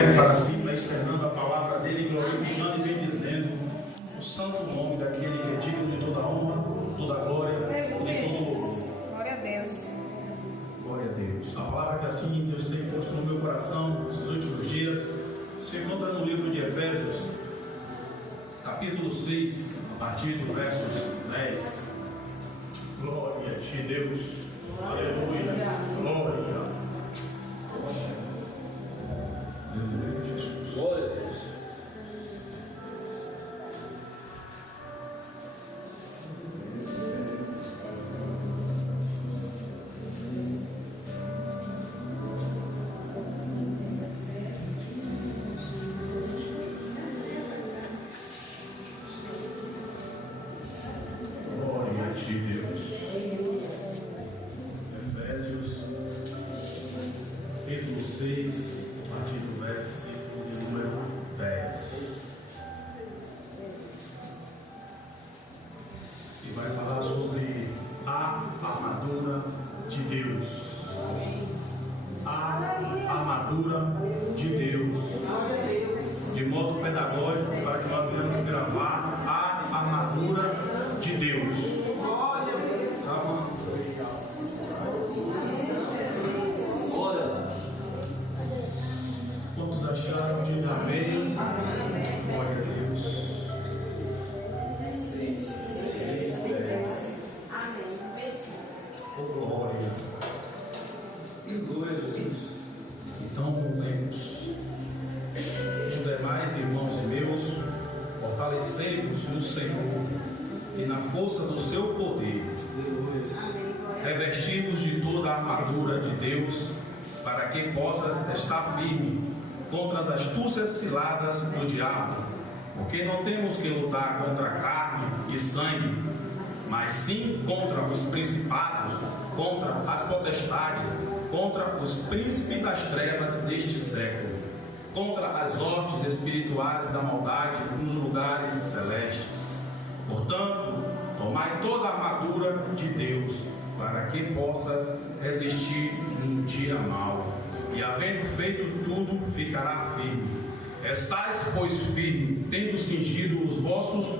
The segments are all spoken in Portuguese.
Para si, externando a palavra dele, glorificando e bendizendo o santo nome daquele que é digno de toda honra, toda glória e todo louvor. Glória a Deus. Glória a Deus. A palavra que assim Deus tem posto no meu coração nesses últimos dias se encontra no livro de Efésios, capítulo 6, a partir do versos 10. Glória a ti, Deus. Aleluia. Glória. Jesus. Glória a Deus. Glória a ti, Deus. Efésios, capítulo 6, a partir do versículo de número 10. E vai falar sobre a armadura de Deus. A armadura de Deus. De modo pedagógico, para que nós venhamos gravar a armadura de Deus. Tá bom? Glória a Deus. Todos acharam? Diga amém. Glória a Deus. 6, 10. Oh, glória. E glória a Jesus. Então, lemos. Os demais irmãos meus, fortalecei-vos no Senhor e na força do seu poder, revestidos de toda a armadura de Deus, para que possas estar firme contra as astúcias ciladas do diabo, porque não temos que lutar contra carne e sangue, mas sim contra os principados, contra as potestades, contra os príncipes das trevas deste século, contra as hostes espirituais da maldade nos lugares celestes. Portanto, tomai toda a armadura de Deus, para que possas resistir no dia mau, e havendo feito tudo, ficará firme. Estais, pois, firme, tendo cingido os vossos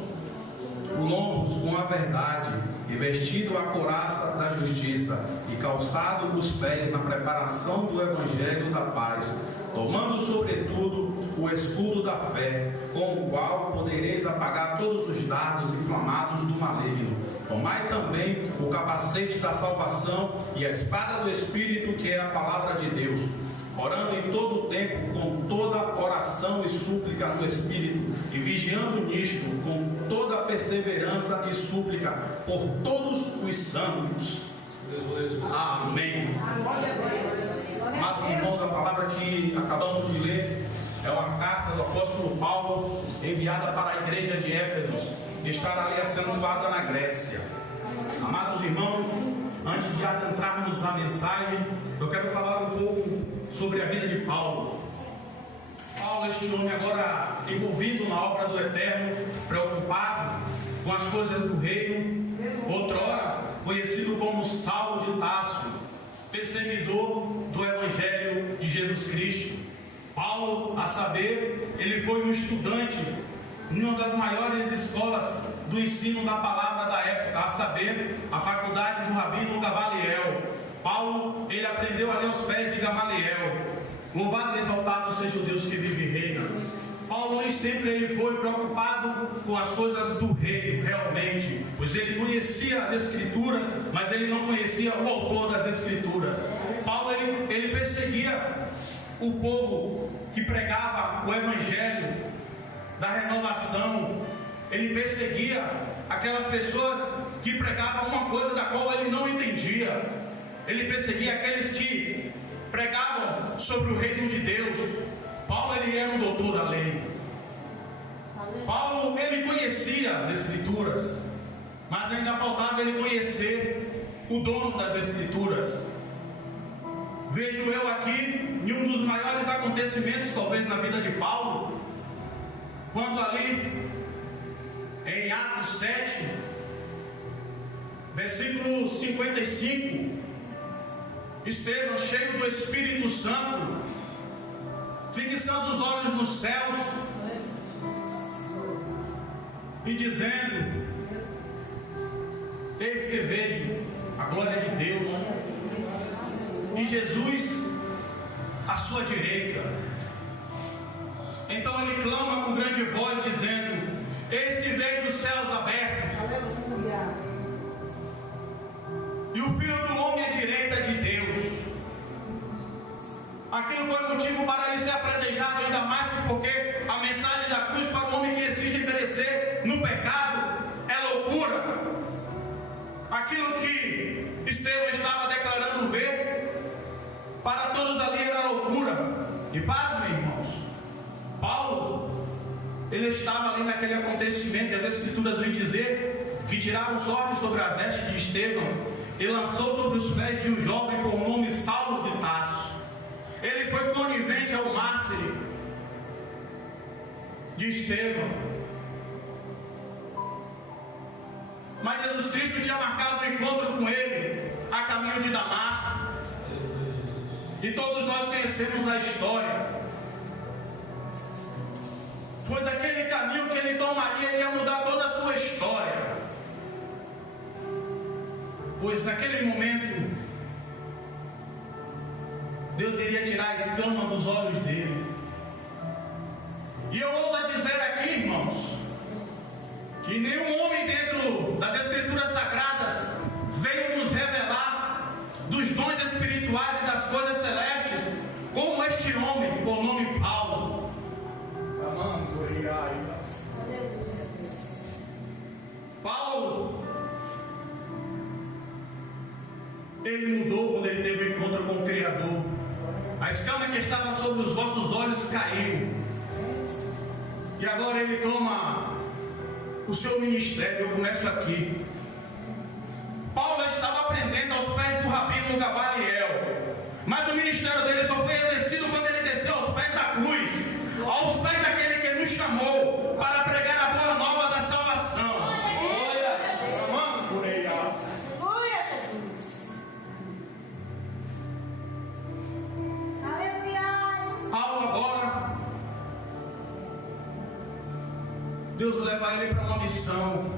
lombos com a verdade, e vestido a couraça da justiça, e calçado os pés na preparação do evangelho da paz, tomando sobretudo o escudo da fé, com o qual podereis apagar todos os dardos inflamados do maligno. Tomai também o capacete da salvação e a espada do Espírito, que é a palavra de Deus, orando em todo o tempo com toda oração e súplica no Espírito, e vigiando nisto com toda perseverança e súplica por todos os santos. Amém. Amados irmãos, a palavra que acabamos de ler é uma carta do apóstolo Paulo enviada para a igreja de Éfeso, que está ali acentuada na Grécia. Amados irmãos, antes de adentrarmos na mensagem, eu quero falar um pouco sobre a vida de Paulo. Paulo, este homem agora envolvido na obra do Eterno, preocupado com as coisas do reino, outrora conhecido como Saulo de Tarso, perseguidor do Evangelho de Jesus Cristo. Paulo, a saber, ele foi um estudante em uma das maiores escolas do ensino da palavra da época, a saber, a faculdade do Rabino Gamaliel. Paulo, ele aprendeu ali aos pés de Gamaliel. Louvado e exaltado seja o Deus que vive e reina. Paulo nem sempre ele foi preocupado com as coisas do reino, realmente, pois ele conhecia as Escrituras, mas ele não conhecia o autor das Escrituras. Paulo, ele perseguia o povo que pregava o Evangelho da renovação. Ele perseguia aquelas pessoas que pregavam uma coisa da qual ele não entendia. Ele perseguia aqueles que pregavam sobre o reino de Deus. Paulo, ele era um doutor da lei. Paulo, ele conhecia as Escrituras, mas ainda faltava ele conhecer o dono das Escrituras. Vejo eu aqui em um dos maiores acontecimentos talvez na vida de Paulo, quando ali em Atos 7, versículo 55, Estevão, cheio do Espírito Santo, fixando os olhos nos céus e dizendo: eis que vejo a glória de Deus e Jesus à sua direita. Então ele clama com grande voz, dizendo: eis que vejo os céus abertos e o Filho do Homem à direita de Deus. Aquilo foi motivo para ele ser apredejado, ainda mais porque a mensagem da cruz para o homem que existe em perecer no pecado é loucura. Aquilo que Estevão estava declarando ver, para todos ali era loucura. E pasmem, irmãos, Paulo, ele estava ali naquele acontecimento, e as Escrituras vêm dizer que tiraram sorte sobre a veste de Estevão e lançou sobre os pés de um jovem com o nome Saulo de Tarso. Ele foi conivente ao mártir de Estevão. Mas Jesus Cristo tinha marcado um encontro com ele a caminho de Damasco. E todos nós conhecemos a história. Pois aquele caminho que ele tomaria ia mudar toda a sua história. Pois naquele momento Deus iria tirar a escama dos olhos dele. E eu ouso dizer aqui, irmãos, que nenhum homem dentro das Escrituras Sagradas veio nos revelar dos dons espirituais e das coisas celestes como este homem, com o nome Paulo. Paulo, ele mudou quando ele teve um encontro com o Criador. A escama que estava sobre os vossos olhos caiu. E agora ele toma o seu ministério. Eu começo aqui. Paulo estava aprendendo aos pés do rabino Gamaliel, mas o ministério dele só foi exercido quando ele desceu aos pés da cruz, aos pés daquele que nos chamou para pregar a boa nova da salvação. Glória a Jesus. Aleluia. Paulo agora, Deus leva ele para uma missão.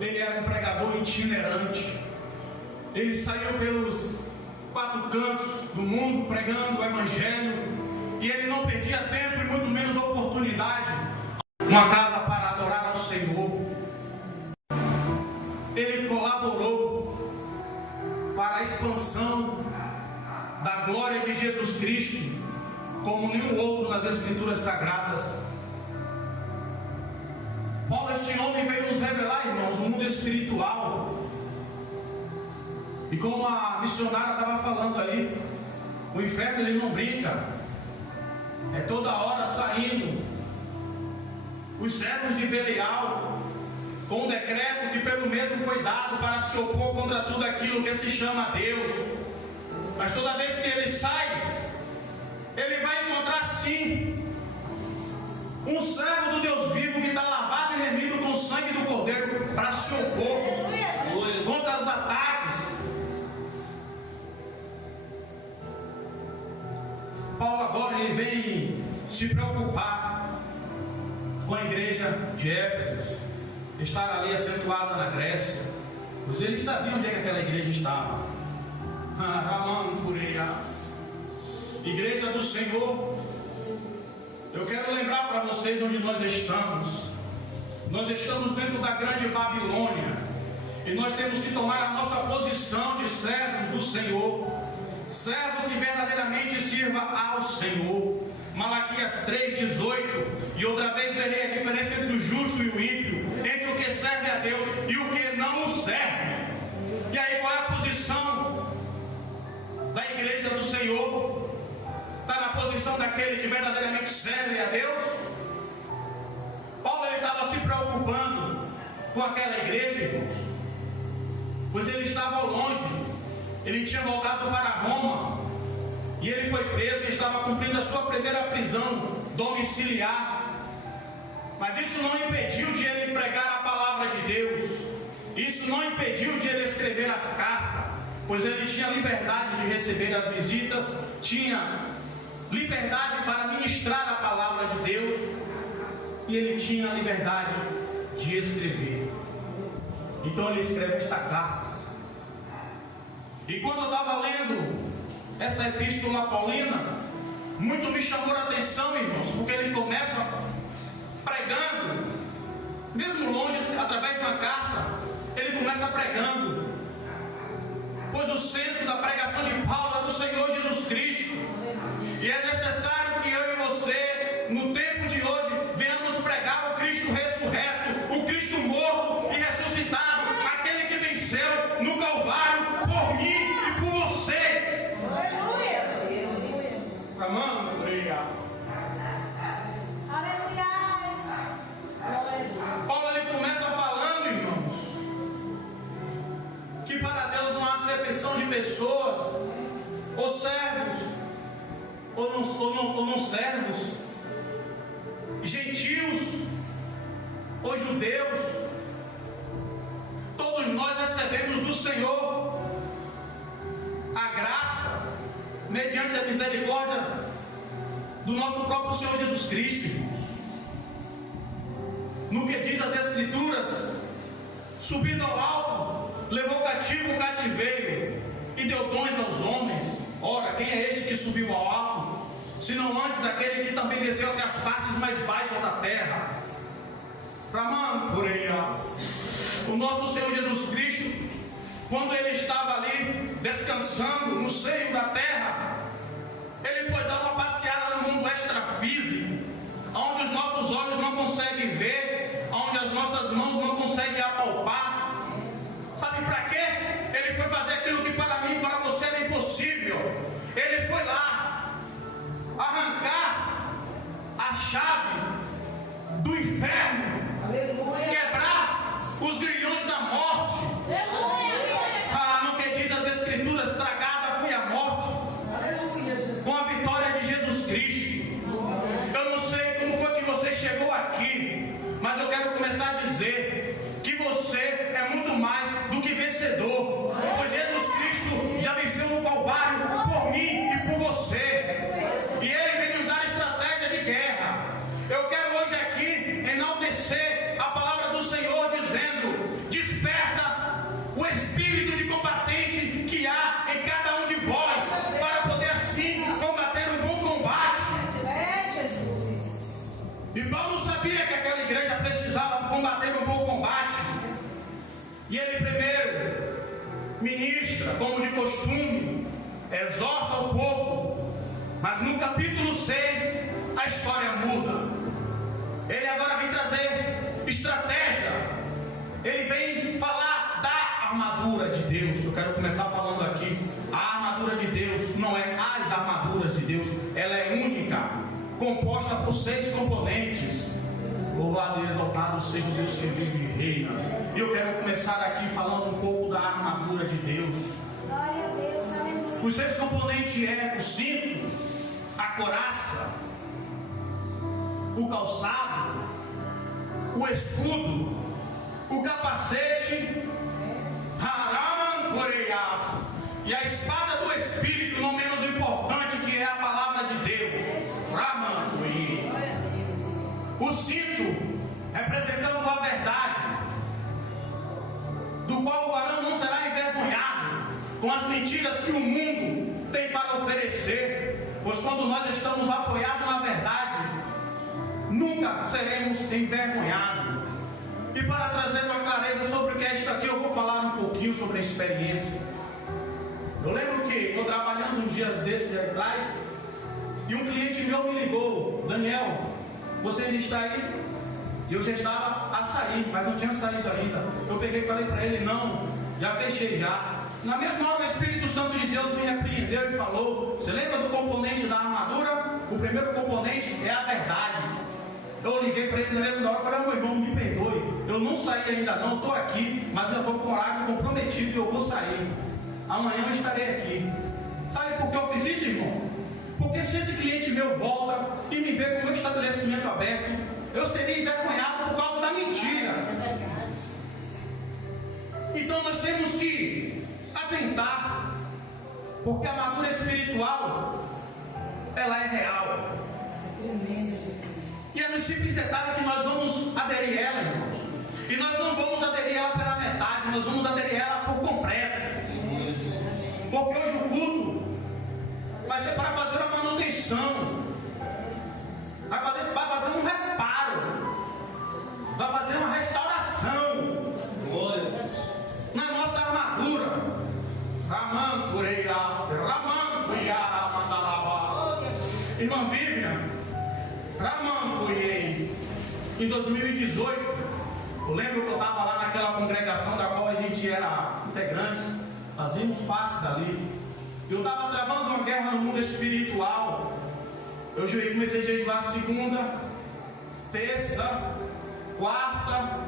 Ele era um pregador itinerante. Ele saiu pelos 4 cantos do mundo pregando o Evangelho. E ele não perdia tempo e muito menos oportunidade. Uma casa para adorar ao Senhor. Ele colaborou para a expansão da glória de Jesus Cristo como nenhum outro nas Escrituras Sagradas. Paulo, este homem, veio nos revelar, irmãos, o mundo espiritual. E como a missionária estava falando ali, o inferno ele não brinca, é toda hora saindo. Os servos de Belial, com um decreto que pelo mesmo foi dado para se opor contra tudo aquilo que se chama Deus. Mas toda vez que ele sai, ele vai encontrar sim um servo do Deus vivo que está lavado e remido com o sangue do Cordeiro para se opor contra os ataques. Paulo agora ele vem se preocupar com a igreja de Éfeso, estar ali acentuada na Grécia, pois ele sabia onde é que aquela igreja estava. Igreja do Senhor, eu quero lembrar para vocês onde nós estamos. Nós estamos dentro da grande Babilônia e nós temos que tomar a nossa posição de servos do Senhor, servos que verdadeiramente sirvam ao Senhor. Malaquias 3,18. E outra vez verei a diferença entre o justo e o ímpio, entre o que serve a Deus e o que não o serve. E aí qual é a posição da igreja do Senhor? Está na posição daquele que verdadeiramente serve a Deus? Paulo ele estava se preocupando com aquela igreja, irmãos, pois ele estava longe. Ele tinha voltado para Roma e ele foi preso e estava cumprindo a sua primeira prisão domiciliar. Mas isso não impediu de ele pregar a palavra de Deus. Isso não impediu de ele escrever as cartas, pois ele tinha liberdade de receber as visitas, tinha liberdade para ministrar a palavra de Deus e ele tinha a liberdade de escrever. Então ele escreve esta carta. E quando eu estava lendo essa epístola paulina, muito me chamou a atenção, irmãos, porque ele começa pregando, mesmo longe, através de uma carta, ele começa pregando, pois o centro da pregação de Paulo é do Senhor Jesus Cristo, e é necessário que eu e você, no tempo de hoje, venhamos pregar o Cristo ressurreto, o Cristo morto e ressuscitado, aquele que venceu no Calvário por mim e por vocês. Aleluia. Amém. Obrigado. Aleluia. Paulo ele começa falando, irmãos, que para Deus não há acepção de pessoas, ou servos, ou não servos, gentios, ou judeus, todos nós recebemos do Senhor a graça, mediante a misericórdia do nosso próprio Senhor Jesus Cristo, irmãos. No que diz as Escrituras, subindo ao alto, levou cativo o cativeiro e deu dons aos homens. Ora, quem é este que subiu ao alto, senão antes aquele que também desceu até as partes mais baixas da terra? O nosso Senhor Jesus Cristo, quando ele estava ali descansando no seio da terra, ele foi dar uma passeada no mundo extrafísico, onde os nossos olhos não conseguem ver, onde as nossas mãos não conseguem apalpar. Sabe para quê? Ele foi fazer aquilo que para mim e para você era impossível. Ele foi lá arrancar a chave do inferno, quebrar os grilhões da morte. No que diz as Escrituras, tragada foi a morte com a vitória de Jesus Cristo. Eu não sei como foi que você chegou aqui, mas eu quero começar a dizer que você é muito mais do que vencedor, pois Jesus Cristo já venceu no Calvário por mim e por você, e Ele vem nos dar estratégia de guerra. Eu quero hoje aqui enaltecer a palavra do Senhor, dizendo: desperta o espírito de combatente que há em cada um de vós, para poder assim combater um bom combate. E Paulo sabia que aquela igreja precisava combater um bom combate, e ele primeiro ministra, como de costume, exorta o povo, mas no capítulo 6 a história muda. Ele agora vem trazer estratégia, ele vem falar da armadura de Deus. Eu quero começar falando aqui: a armadura de Deus não é as armaduras de Deus, ela é única, composta por 6 componentes. Louvado e exaltado seja o Deus que vive e reina. E eu quero começar aqui falando um pouco da armadura de Deus. Glória a Deus, aleluia. Os 6 componentes é o cinto, a couraça, o calçado, o escudo, o capacete, e a espada do Espírito, não menos importante, que é a palavra de Deus. O cinto representando a verdade, do qual o varão não será envergonhado com as mentiras que o mundo tem para oferecer, pois quando nós estamos apoiados na verdade, nunca seremos envergonhados. E para trazer uma clareza sobre o que é isto aqui, eu vou falar um pouquinho sobre a experiência. Eu lembro que eu trabalhando uns dias desses atrás, e um cliente meu me ligou: Daniel, você ainda está aí? E eu já estava a sair, mas não tinha saído ainda. Eu peguei e falei para ele: não, já fechei já. Na mesma hora o Espírito Santo de Deus me repreendeu e falou: você lembra do componente da armadura? O primeiro componente é a verdade. Eu liguei para ele na mesma hora e falei: meu irmão, me perdoe, eu não saí ainda não, estou aqui, mas eu estou com horário comprometido e eu vou sair. Amanhã eu estarei aqui. Sabe por que eu fiz isso, irmão? Porque se esse cliente meu volta e me vê com o meu estabelecimento aberto, eu seria envergonhado por causa da mentira. Então nós temos que atentar, porque a armadura espiritual ela é real. E é no simples detalhe que nós vamos aderir a ela, irmãos. E nós não vamos aderir a ela pela metade, nós vamos aderir a ela por completo. Porque hoje o culto vai ser para fazer a manutenção, vai fazer um reparo, vai fazer uma restauração na nossa armadura. Irmã Vivian, em 2018, eu lembro que eu estava lá naquela congregação da qual a gente era integrante, fazíamos parte dali. Eu estava travando uma guerra no mundo espiritual. Eu comecei a jejuar segunda, terça, quarta,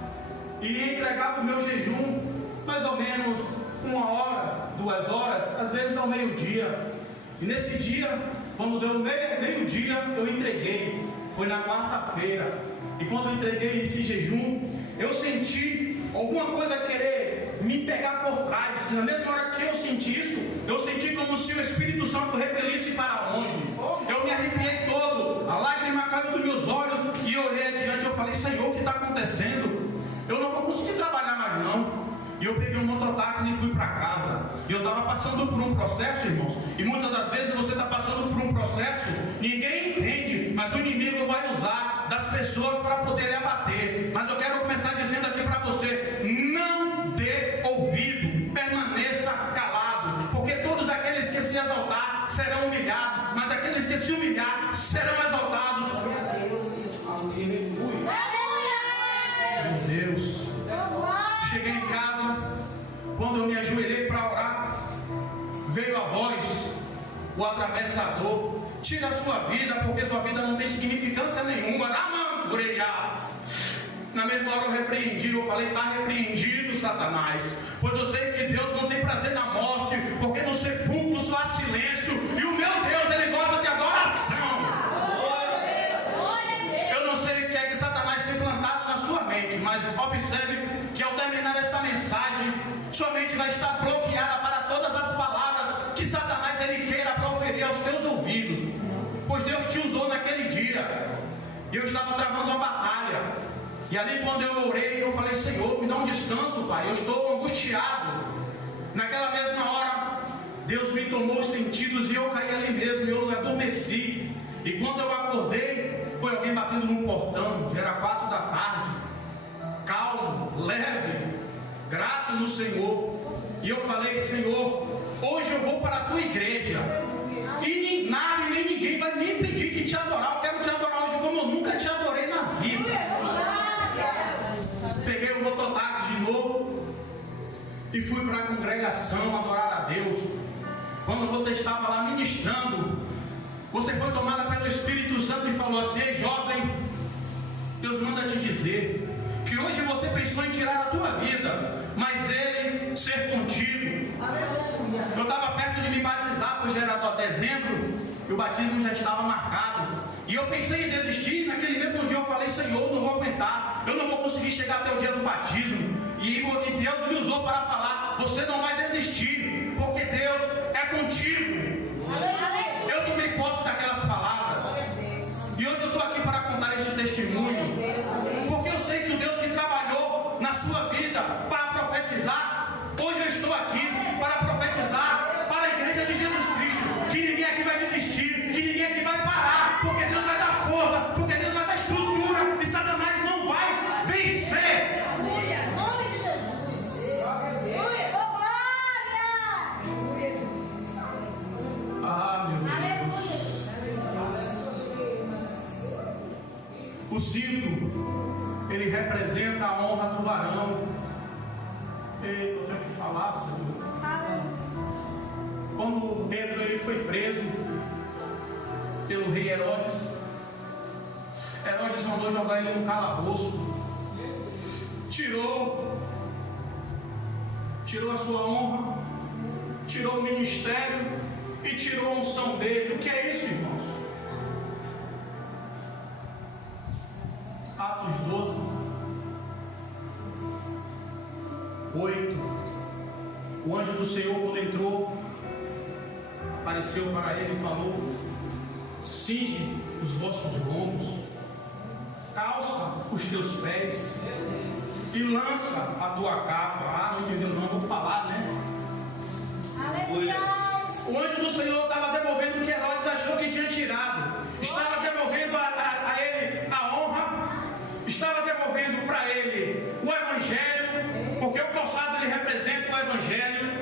e entregava o meu jejum mais ou menos 1 hora, 2 horas, às vezes ao meio-dia. E nesse dia, quando deu meio-dia, eu entreguei. Foi na quarta-feira. E quando eu entreguei esse jejum, eu senti alguma coisa querer me pegar por trás. Na mesma hora que eu senti isso, eu senti como se o Espírito Santo repelisse para longe. Eu me arrepiei todo, a lágrima caiu dos meus olhos e eu olhei adiante e eu falei: Senhor, o que está acontecendo? Eu não vou conseguir trabalhar mais não. E eu peguei um mototáxi e fui para casa. E eu estava passando por um processo, irmãos. E muitas das vezes você está passando por um processo, ninguém entende, mas o inimigo vai usar das pessoas para poder lhe abater. Mas eu quero começar dizendo aqui para você: não dê ouvido, permaneça calado, porque todos aqueles que se exaltar serão humilhados, mas aqueles que se humilhar serão exaltados. Meu Deus. Cheguei em casa, quando eu me ajoelhei para orar, veio a voz, o atravessador: tira a sua vida, porque sua vida não tem significância nenhuma. Na mesma hora eu repreendi, eu falei: está repreendido, Satanás, pois eu sei que Deus não tem prazer na morte, porque no sepulcro só há silêncio, e o meu Deus, ele gosta de adoração. Eu não sei o que é que Satanás tem plantado na sua mente, mas observe que ao terminar esta mensagem, sua mente vai estar bloqueada para todas as palavras que Satanás ele queira proferir aos teus ouvidos, pois Deus te usou naquele dia. Eu estava travando uma batalha, e ali quando eu orei, eu falei: Senhor, me dá um descanso, Pai, eu estou angustiado. Naquela mesma hora, Deus me tomou os sentidos e eu caí ali mesmo, e eu adormeci. E quando eu acordei, foi alguém batendo no portão, já era 4 da tarde, calmo, leve, grato no Senhor. E eu falei: Senhor, hoje eu vou para a tua igreja, e nem nada e nem ninguém vai me impedir de te adorar. Eu quero te adorar hoje como eu nunca te adorei na vida. Peguei o mototáxi de novo e fui para a congregação adorar a Deus. Quando você estava lá ministrando, você foi tomada pelo Espírito Santo e falou assim: ei, jovem, Deus manda te dizer que hoje você pensou em tirar a tua vida, mas Ele ser contigo. Eu estava perto de me batizar, pois já era dezembro, e o batismo já estava marcado. E eu pensei em desistir. Naquele mesmo dia eu falei: Senhor, não vou aguentar, eu não vou conseguir chegar até o dia do batismo. E Deus me usou para falar: você não vai desistir, porque Deus é contigo. Eu tomei posse daquelas palavras, e hoje eu estou aqui para contar este testemunho, porque eu sei que o Deus que trabalhou na sua vida para profetizar, hoje eu estou aqui para profetizar para a igreja de Jesus Cristo, que ninguém aqui vai desistir, que ninguém aqui vai parar, porque Deus vai dar força, porque Deus vai dar estrutura, e Satanás não vai vencer. Ah, meu Deus. O cinto, ele representa a honra do varão. Eu tenho que falar, Senhor. Quando Pedro ele foi preso pelo rei Herodes, Herodes mandou jogar ele no calabouço. Tirou a sua honra, tirou o ministério e tirou a unção dele. O que é isso, irmãos? Atos 12, 8. O anjo do Senhor, quando entrou, apareceu para ele e falou: cinge os vossos lombos, calça os teus pés e lança a tua capa. Ah, não entendeu não, vou falar, né? Aleluia. O anjo do Senhor estava devolvendo o que Herodes achou que tinha tirado. Estava devolvendo a ele a honra. Estava devolvendo para ele o Evangelho, porque o calçado ele representa o Evangelho.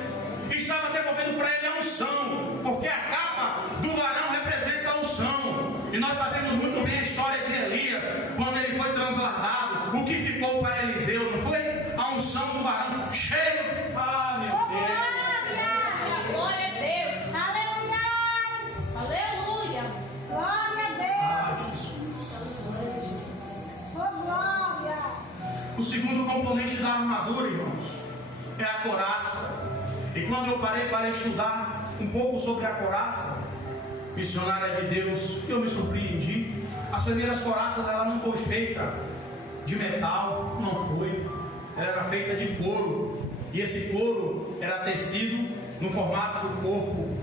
Estava devolvendo para ele a unção, porque a capa do varão representa a unção. E nós sabemos muito bem a história de Elias, quando ele foi transladado, o que ficou para Eliseu, não foi? A unção do varão cheio. Ah, meu Deus! Glória a Deus! Aleluia! Aleluia! Glória a Deus! Oh, glória! O segundo componente da armadura, irmãos, é a couraça. E quando eu parei para estudar um pouco sobre a couraça, missionária de Deus, eu me surpreendi. As primeiras couraças ela não foi feita de metal, não foi. Ela era feita de couro. E esse couro era tecido no formato do corpo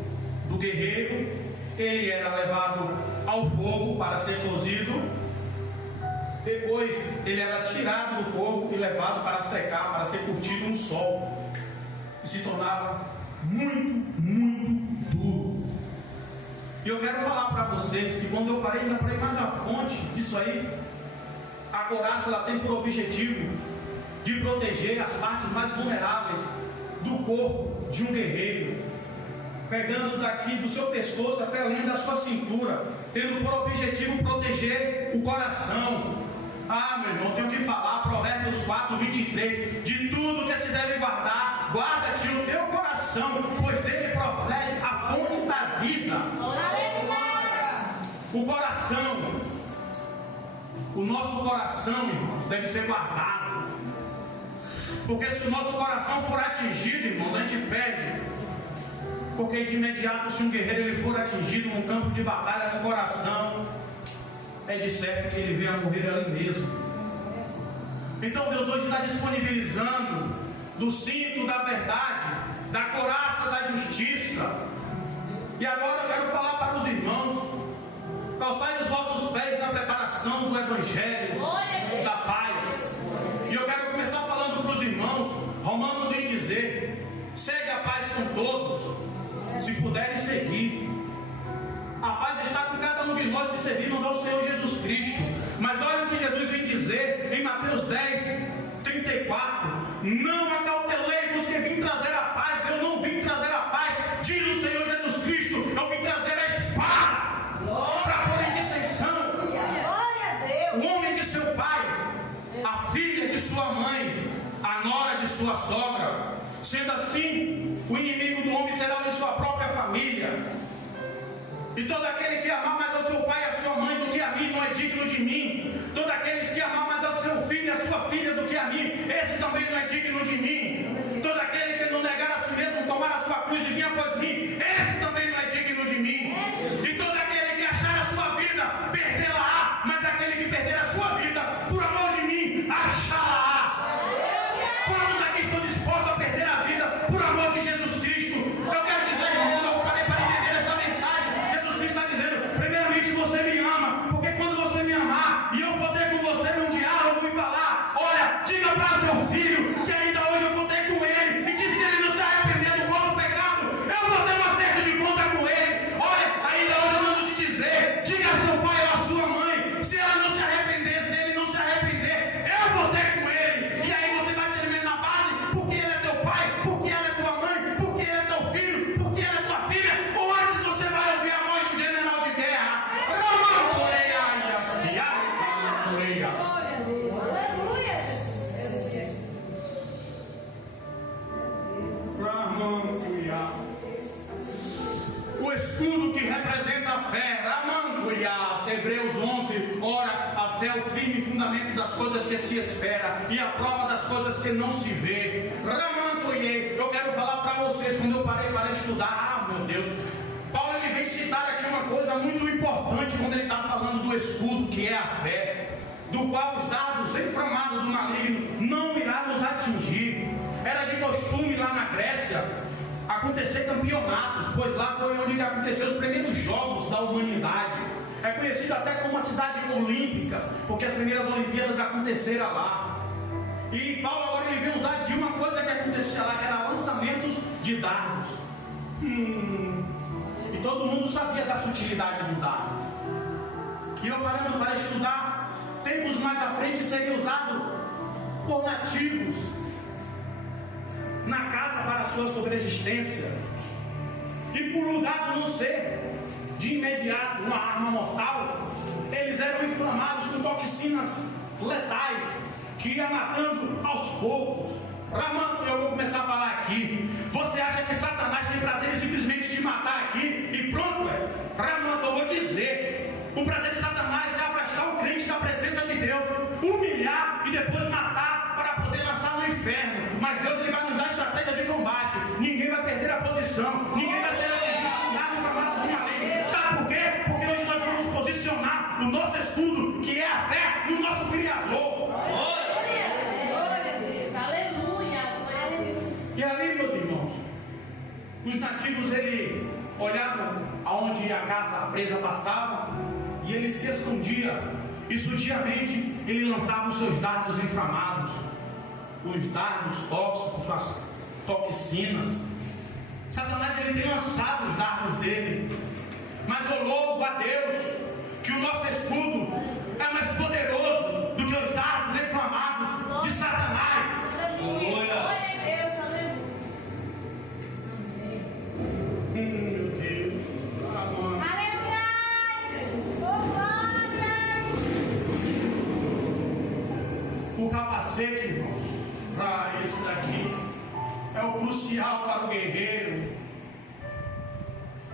do guerreiro. Ele era levado ao fogo para ser cozido. Depois ele era tirado do fogo e levado para secar, para ser curtido no sol. E se tornava muito, muito duro. E eu quero falar para vocês que quando eu parei, ainda parei mais a fonte disso aí. A couraça ela tem por objetivo de proteger as partes mais vulneráveis do corpo de um guerreiro, pegando daqui do seu pescoço até a linha da sua cintura, tendo por objetivo proteger o coração. Ah, meu irmão, tenho que falar, Provérbios 4, 23, de tudo que se deve guardar, guarda-te o teu coração, pois dele procede a fonte da vida. O coração, o nosso coração, irmãos, deve ser guardado, porque se o nosso coração for atingido, irmãos, a gente perde. Porque de imediato, se um guerreiro ele for atingido num campo de batalha no coração, é de certo que ele venha morrer ali mesmo. Então Deus hoje está disponibilizando do cinto da verdade, da couraça da justiça. E agora eu quero falar para os irmãos: calçai os vossos pés na preparação do Evangelho da paz. E eu quero começar falando para os irmãos. Romanos vem dizer: segue a paz com todos, se puderem seguir. A paz está com cada um de nós que servimos ao Senhor Jesus Cristo. Mas olha o que Jesus vem dizer em Mateus 10, 34: não acautelei-vos que vim trazer a paz. Eu não vim trazer a paz, diz o Senhor Jesus Cristo. Eu vim trazer a espada para pôr em dissensão o homem de seu pai, a filha de sua mãe, a nora de sua sogra. Sendo assim, o inimigo do homem será de sua própria família. E todo aquele que amar mais ao seu pai e a sua mãe do que a mim não é digno de mim. Todo aquele que amar mais ao seu filho e a sua filha do que a mim, esse também não é digno de mim. Todo aquele que não negar a si mesmo, tomar a sua cruz e vir após mim, esse também não é digno de mim. E todo aquele que achar a sua vida, perdê-la-á, mas aquele que perder a sua vida, por amor de mim, achá-la-á. Quantos aqui estão dispostos a perder a vida por amor de Jesus Cristo? Eu quero dizer, irmão, eu parei para entender esta mensagem. Jesus Cristo está dizendo: primeiramente você me ama, porque quando você me amar e eu poder com você num diálogo me falar, olha, diga para seu filho que ainda hoje eu contei com ele e que se ele não se arrepender do nosso pecado, eu vou ter um acerto de conta com ele. Olha, ainda hoje eu mando te dizer, diga a seu pai ou a sua mãe, se ela não se arrepender, se ele não se arrepender, eu vou ter com ele. E aí você vai terminar na base, porque ele é teu pai, porque ela é tua mãe, porque ele é teu filho, porque ela é tua filha. Ou antes você vai ouvir a voz de um general de guerra: o escudo que representa a fé, Hebreus 11, ora, a fé é o firme fundamento das coisas que se espera e a prova das coisas que não se vê. Eu quero falar para vocês, quando eu parei para estudar, meu Deus, Paulo ele vem citar aqui uma coisa muito importante quando ele está falando do escudo, que é a fé, do qual os dardos inflamados do maligno não irá nos atingir. Era de costume lá na Grécia acontecer campeonatos, pois lá foi onde aconteceram os primeiros jogos da humanidade. É conhecido até como uma cidade olímpica, porque as primeiras Olimpíadas aconteceram lá. E Paulo agora ele vem usar de uma coisa que acontecia lá, que era lançamentos de dardos. E todo mundo sabia da sutilidade do dardo. E eu parando para estudar, tempos mais à frente seria usado por nativos na caça para a sua sobrevivência. E por o dardo não ser de imediato uma arma mortal, eles eram inflamados com toxinas letais que ia matando aos poucos. Ramanto, eu vou começar a falar aqui. Você acha que Satanás tem prazer em simplesmente te matar aqui e pronto? Ramanto, eu vou dizer. O prazer de Satanás é afastar o crente da presença de Deus, humilhar e depois matar para poder lançar no inferno. Mas Deus ele vai nos dar estratégia de combate. Ninguém vai perder a posição, ninguém vai ser atingido com nada inflamado de uma lei. Sabe por quê? Porque hoje nós vamos posicionar o nosso escudo, que é a fé no nosso Criador. E ali, meus irmãos, os nativos ele olhavam aonde a caça, a presa passava, e ele se escondia, e sutiamente ele lançava os seus dardos inflamados, os dardos tóxicos, as toxinas. Satanás ele tem lançado os dardos dele, mas eu louvo a Deus que o nosso escudo é mais poderoso do que os dardos inflamados de Satanás. O capacete, irmãos, esse daqui é o crucial para o guerreiro.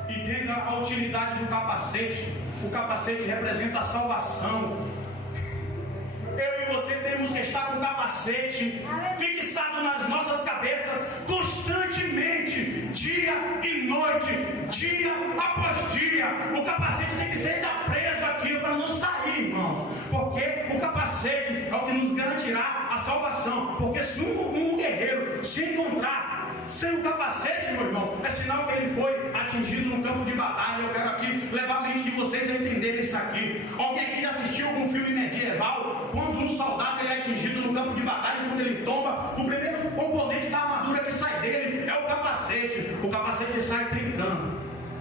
E dentro da utilidade do capacete, o capacete representa a salvação. Eu e você temos que estar com o capacete fixado nas nossas cabeças constantemente, dia e noite, dia após dia. O capacete tem que ser ainda preso aqui para não sair, irmãos, porque o capacete é o que nos garantirá a salvação. Porque se um guerreiro se encontrar sem o capacete, meu irmão, é sinal que ele foi atingido no campo de batalha. Eu quero aqui levar a mente de vocês a entenderem isso aqui. Alguém aqui já assistiu algum filme medieval? Quando um soldado ele é atingido no campo de batalha, quando ele tomba, o primeiro componente da armadura que sai dele é o capacete. O capacete sai trincando.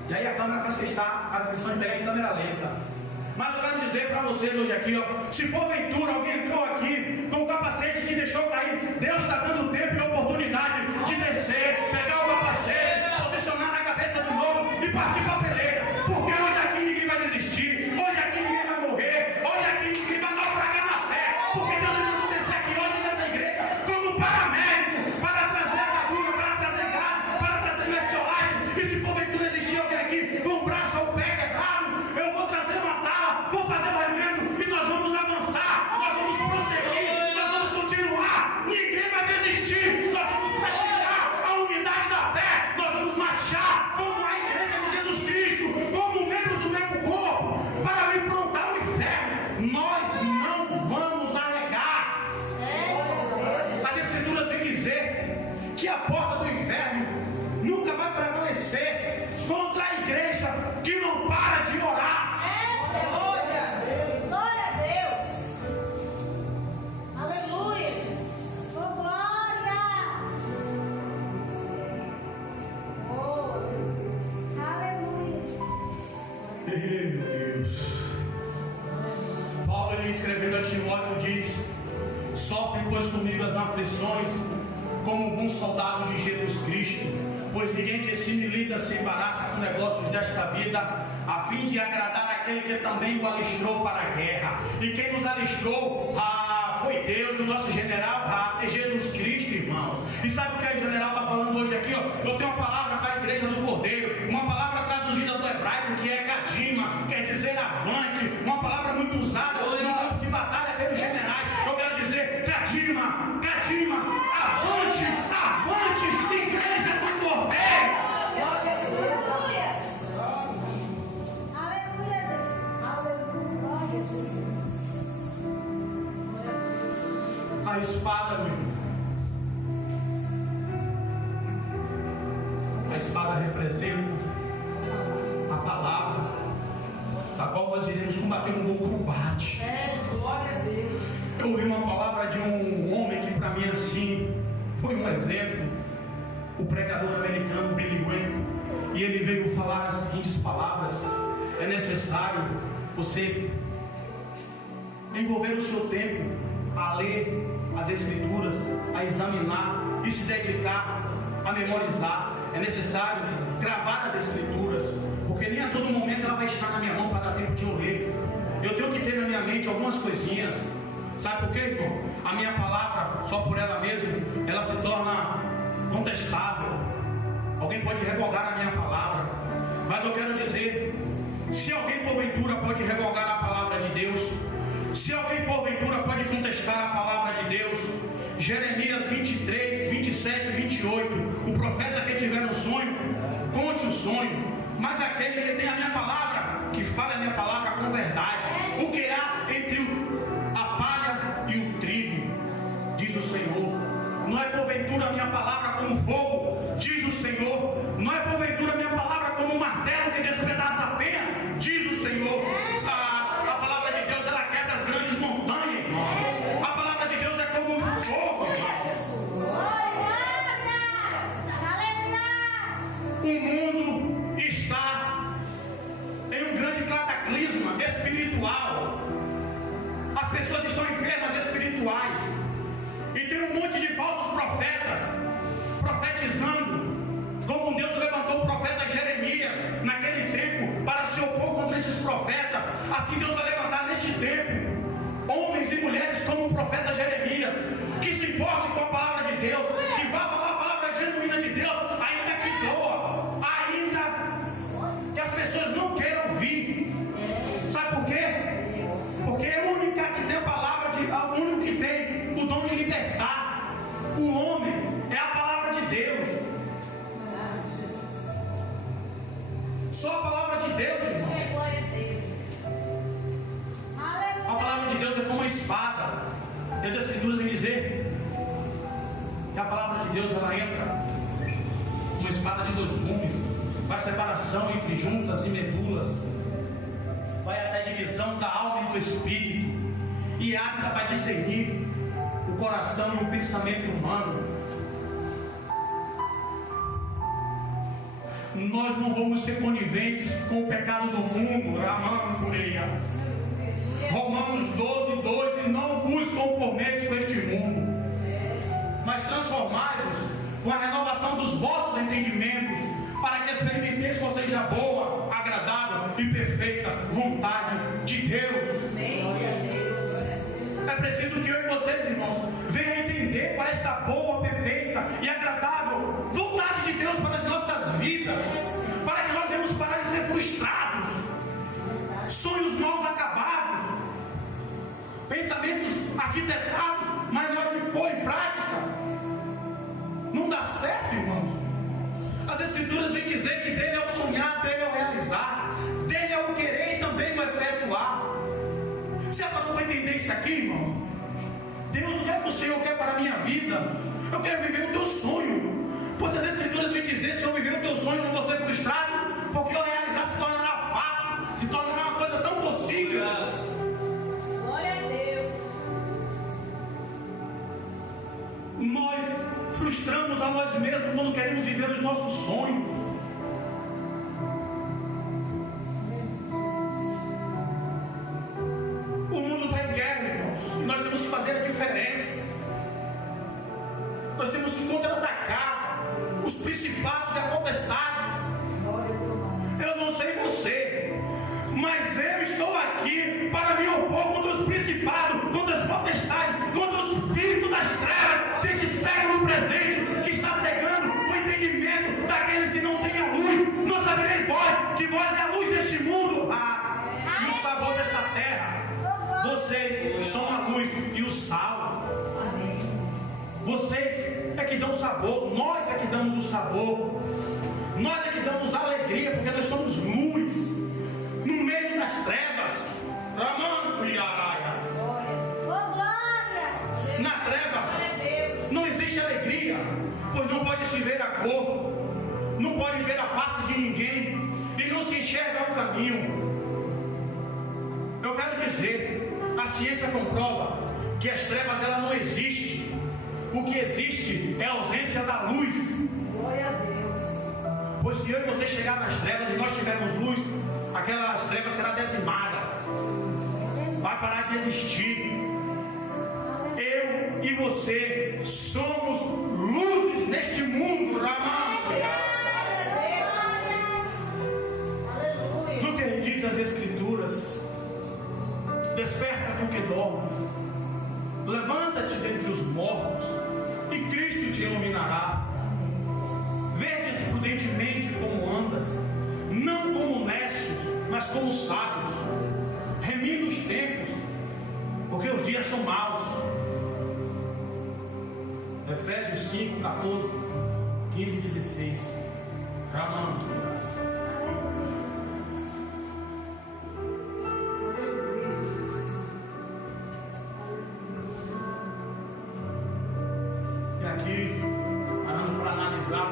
E aí a câmera faz questão de pegar em câmera lenta. Mas eu quero dizer para vocês hoje aqui, ó, se porventura alguém entrou aqui com o capacete que deixou cair, Deus está dando tempo e oportunidade de descer, pegar o capacete, posicionar na cabeça de novo e partir para a peleja. Porque hoje aqui ninguém vai desistir, hoje aqui ninguém vai morrer, hoje aqui ninguém vai naufragar na fé. Porque Deus vai descer aqui hoje nessa igreja como paramédico, para trazer atadura, para trazer gás, para trazer metiolate. E se porventura existir alguém aqui com o braço ou o pé quebrado, eu vou trazer uma tala, vou fazer o remendo e nós vamos avançar, nós vamos prosseguir, nós vamos continuar, ninguém vai desistir, nós vamos praticar a unidade da fé, nós vamos marchar como a igreja de Jesus Cristo, como membros do mesmo corpo, para enfrentar o inferno. Nós não vamos arregar. As escrituras vêm dizer que a porta do inferno nunca vai prevalecer contra a igreja que não para de orar. Glória a Deus. Aleluia, Jesus. Oh, glória. Oh, aleluia, Jesus. Meu Deus. Paulo, ele escrevendo a Timóteo, diz: sofre, pois, comigo as aflições, como um bom soldado de Jesus Cristo. Pois ninguém que se lida se embaraça com negócios desta vida, a fim de agradar aquele que também o alistrou para a guerra. E quem nos alistrou foi Deus, o nosso general, é Jesus Cristo, irmãos. E sabe o que o general está falando hoje aqui? Ó? Eu tenho uma palavra para a igreja do Cordeiro, uma palavra traduzida do hebraico que é kadima, quer dizer avante, uma palavra muito usada no campo de batalha pelos generais. Eu quero dizer kadima, kadima, avante, avante, igreja do Cordeiro. Aleluia, Jesus. Aleluia, Jesus. A espada, meu irmão. A espada representa a palavra, a qual nós iremos combater um bom combate. Glória a Deus. Eu ouvi uma palavra de um homem que para mim assim foi um exemplo, o pregador americano Billy Graham, e ele veio falar as seguintes palavras: é necessário você envolver o seu tempo a ler as Escrituras, a examinar e se dedicar a memorizar. É necessário gravar as Escrituras, porque nem a todo momento ela vai estar na minha mão para dar tempo de eu ler. Eu tenho que ter na minha mente algumas coisinhas. Sabe por quê, irmão? A minha palavra, só por ela mesma, ela se torna contestável. Alguém pode revogar a minha palavra. Mas eu quero dizer, se alguém porventura pode revogar a palavra de Deus, se alguém porventura pode contestar a palavra de Deus, Jeremias 23, 27 e 28, o profeta que tiver um sonho, conte o sonho, mas aquele que tem a minha palavra, que fala a minha palavra com verdade, o que há entre a palha e o trigo, diz o Senhor. Não é porventura a minha palavra como fogo, diz o Senhor. Não é porventura a minha palavra como um martelo que despedaça a penha, diz o Senhor. A palavra de Deus, ela quebra as grandes montanhas. A palavra de Deus é como um fogo. O mundo está em um grande cataclisma espiritual. As pessoas estão enfermas espirituais. E tem um monte de falsos profetas profetizando, como Deus levantou o profeta Jeremias naquele tempo para se opor contra esses profetas. Assim Deus vai levantar neste tempo homens e mulheres como o profeta Jeremias, que se importe com a palavra de Deus, que vá falar a palavra genuína de Deus, ainda que doa, ainda que as pessoas não queiram ouvir. Sabe por quê? Porque é a única que tem a palavra o único que tem o dom de libertar o homem é a palavra de Deus. Só a palavra de Deus, irmão. Glória a Deus. A palavra de Deus é como uma espada. As Escrituras vêm dizer que a palavra de Deus, ela entra uma espada de dois gumes, faz separação entre juntas e medulas, vai até a divisão da alma e do espírito, e é apta para discernir o coração e o pensamento humano. Nós não vamos ser coniventes com o pecado do mundo. Romanos 12, 2: e não vos conformeis com este mundo, mas transformai-vos com a renovação dos vossos entendimentos, para que experimenteis qual seja a boa, agradável e perfeita vontade de Deus. É preciso que eu e vocês, irmãos, venham entender qual é esta boa, perfeita e agradável vontade de Deus para as nossas vidas, para que nós venhamos parar de ser frustrados, sonhos mal acabados, pensamentos arquitetados, mas nós não pôr em prática. Não dá certo, irmãos. As Escrituras vêm dizer que dele é o sonhar, dele é o realizar, dele é o querer e também o efetuar. Você parou para entender isso aqui, irmão? Deus, o que é que o Senhor quer para a minha vida? Eu quero viver o teu sonho. Pois as Escrituras vêm dizer: se eu viver o teu sonho, eu não vou ser frustrado, porque eu realizar se tornará fato, se tornará uma coisa tão possível. Glória a Deus. Nós frustramos a nós mesmos quando queremos viver os nossos sonhos. O mundo está em guerra, irmãos, e nós temos que fazer a diferença. Nós temos que contra-atacar os principados e a potestades. Eu não sei você, mas eu estou aqui para me opor contra os principados, contra as potestades, contra o espírito das trevas deste século presente, que está cegando o entendimento daqueles que não têm a luz. Não sabereis vós, que vós é a luz deste mundo, e o sabor desta terra. Vocês são a luz e o sal. Vocês é que dão sabor, nós é que damos o sabor, nós é que damos alegria, porque nós somos luz no meio das trevas. Na treva não existe alegria, pois não pode se ver a cor, não pode ver a face de ninguém e não se enxerga o caminho. ciência comprova que as trevas ela não existem. O que existe é a ausência da luz. Glória a Deus. Pois se eu e você chegar nas trevas e nós tivermos luz, aquelas trevas será dizimada, vai parar de existir. Eu e você somos luzes neste mundo, Ramã. Do que diz as Escrituras: desperta tu que dormes, levanta-te dentre os mortos, e Cristo te iluminará. Vedes prudentemente como andas, não como necios, mas como sábios, remindo os tempos, porque os dias são maus. Efésios 5, 14, 15 e 16. Ramando. E aqui, parando para analisar,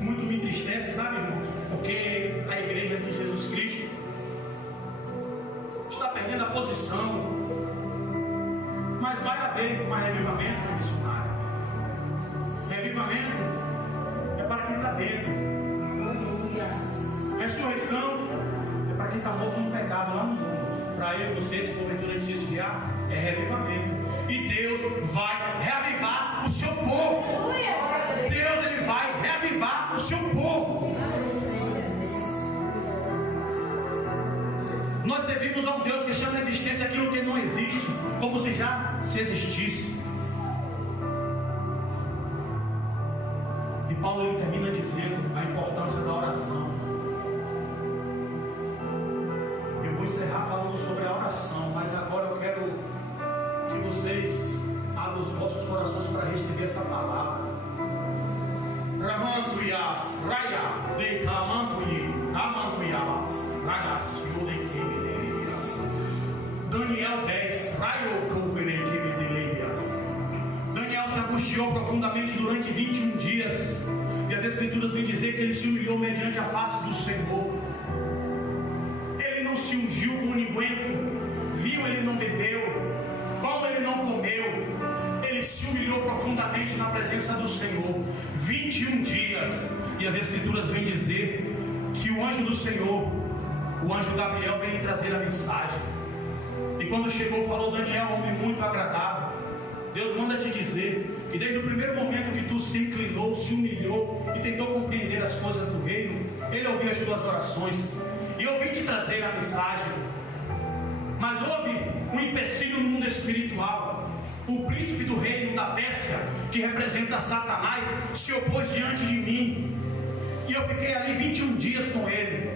muito me entristece, sabe, irmãos? Porque a igreja de Jesus Cristo está perdendo a posição. Mas vai haver um revivamento missionário. Revivamento é para quem está dentro. Ressurreição é para quem está morto no pecado lá no mundo. Para eu e você, se porventura de se esfriar, é revivamento. E Deus vai reavivar o seu povo. Deus ele vai reavivar o seu povo. Nós servimos a um Deus que chama a existência aquilo que não existe, como se já se existisse. E Paulo ele termina dizendo a importância da oração. Eu vou encerrar falando sobre a oração, mas agora eu quero que vocês abram os vossos corações para receber essa palavra. Ramantuyas, Raya, de Kamantuyi, Kamantuyas, Rayas, Yudekibias. Daniel 10, Rayo Kuberekibias. Daniel se angustiou profundamente durante 21 dias. E as Escrituras vêm dizer que ele se humilhou mediante a face do Senhor. Ele não se ungiu com unguento, viu, ele não bebeu, como ele não comeu. Ele se humilhou profundamente na presença do Senhor. 21 dias. E as Escrituras vêm dizer que o anjo do Senhor, o anjo Gabriel, veio trazer a mensagem. E quando chegou, falou: Daniel, homem muito agradável, Deus manda te dizer que desde o primeiro momento que tu se inclinou, se humilhou e tentou compreender as coisas do reino, Ele ouviu as tuas orações. E eu vim te trazer a mensagem. Mas houve um empecilho no mundo espiritual. O príncipe do reino da Pérsia, que representa Satanás, se opôs diante de mim. E eu fiquei ali 21 dias com ele.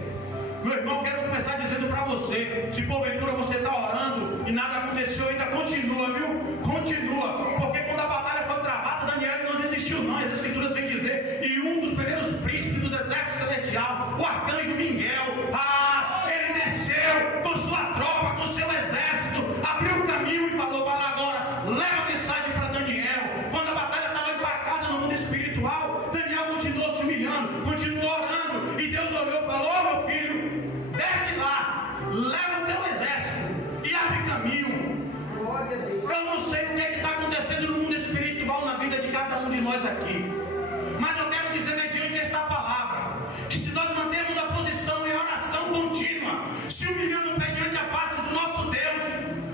Meu irmão, quero começar dizendo para você: se porventura você está orando e nada aconteceu, ainda continua, viu? Continua. Porque quando a batalha foi travada, Daniel não desistiu não. As Escrituras vêm dizer: e um dos primeiros príncipes dos exércitos celestial, o arcanjo Miguel, ele desceu com sua tropa, com seu exército, abriu o caminho e falou: vai lá agora, leva a mensagem para Daniel. Quando a batalha estava empacada no mundo espiritual, Daniel continuou se humilhando, continuou orando, e Deus olhou e falou: ô meu filho, desce lá, leva o teu exército e abre caminho. Eu não sei o que está acontecendo no mundo espiritual na vida de cada um de nós aqui, mas eu quero dizer mediante esta palavra, que se nós mantermos a posição em oração contínua, se humilhando perante a face do nosso Deus,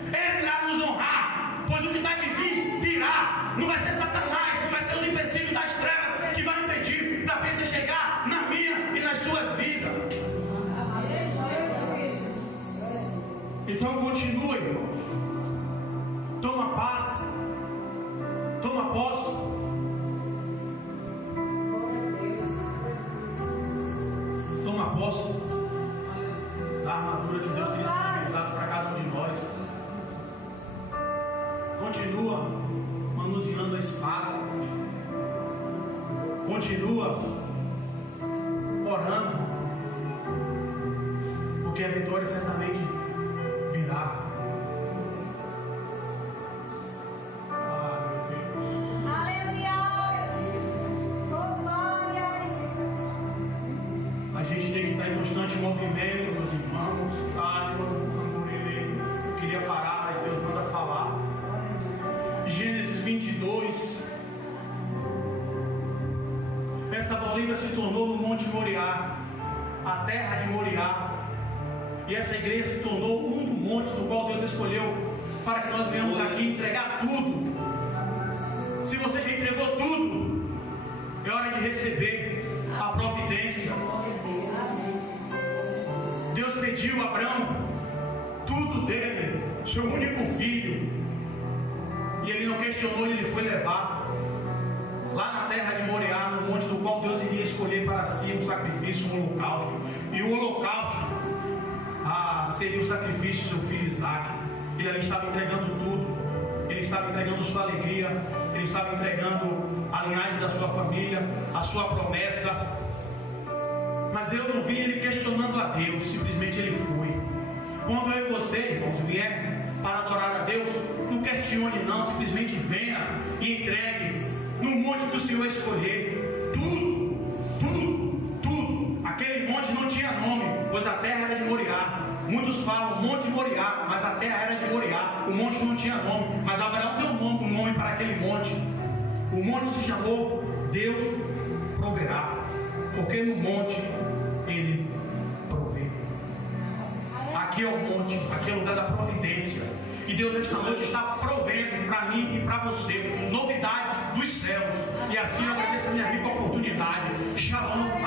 Ele irá nos honrar, pois o que está de vir, virá. Não vai ser Satanás, não vai ser os empecilhos das trevas que vai impedir da bênção chegar na minha e nas suas vidas. Então continua, irmãos. Toma paz, toma posse. Toma posse da armadura que Deus tem disponibilizado para cada um de nós. Continua manuseando a espada. Continua orando, porque a vitória certamente virá. A gente tem que estar movimento, meus irmãos. Eu queria parar, mas Deus manda falar. Gênesis 22. Essa Bolívia se tornou no Monte Moriá, a terra de Moriá. E essa igreja se tornou um dos montes do qual Deus escolheu para que nós venhamos aqui entregar tudo. Se você já entregou tudo, é hora de receber a providência. Deus pediu a Abraão tudo dele, seu único filho, e ele não questionou, ele foi levado lá na terra de Moriá, no monte do qual Deus iria escolher para si um sacrifício, um holocausto. E o holocausto seria o sacrifício do seu filho Isaac. Ele ali estava entregando tudo. Ele estava entregando sua alegria, ele estava entregando a linhagem da sua família, a sua promessa. Mas eu não vi ele questionando a Deus, simplesmente ele foi. Quando eu e você, irmãos, vier para adorar a Deus, não questione não, simplesmente venha e entregue no monte que o Senhor escolher. Tudo, tudo, tudo. Aquele monte não tinha nome, pois a terra era de Moriá. Muitos falam Monte Moriá, mas a terra era de Moriá. O monte não tinha nome, mas Abraão deu um nome para aquele monte. O monte se chamou Deus Proverá, porque no monte ele provê. Aqui é o monte, aqui é o lugar da providência. E Deus nesta noite está provendo para mim e para você novidades dos céus. E assim eu agradeço a minha rica oportunidade. Shalom.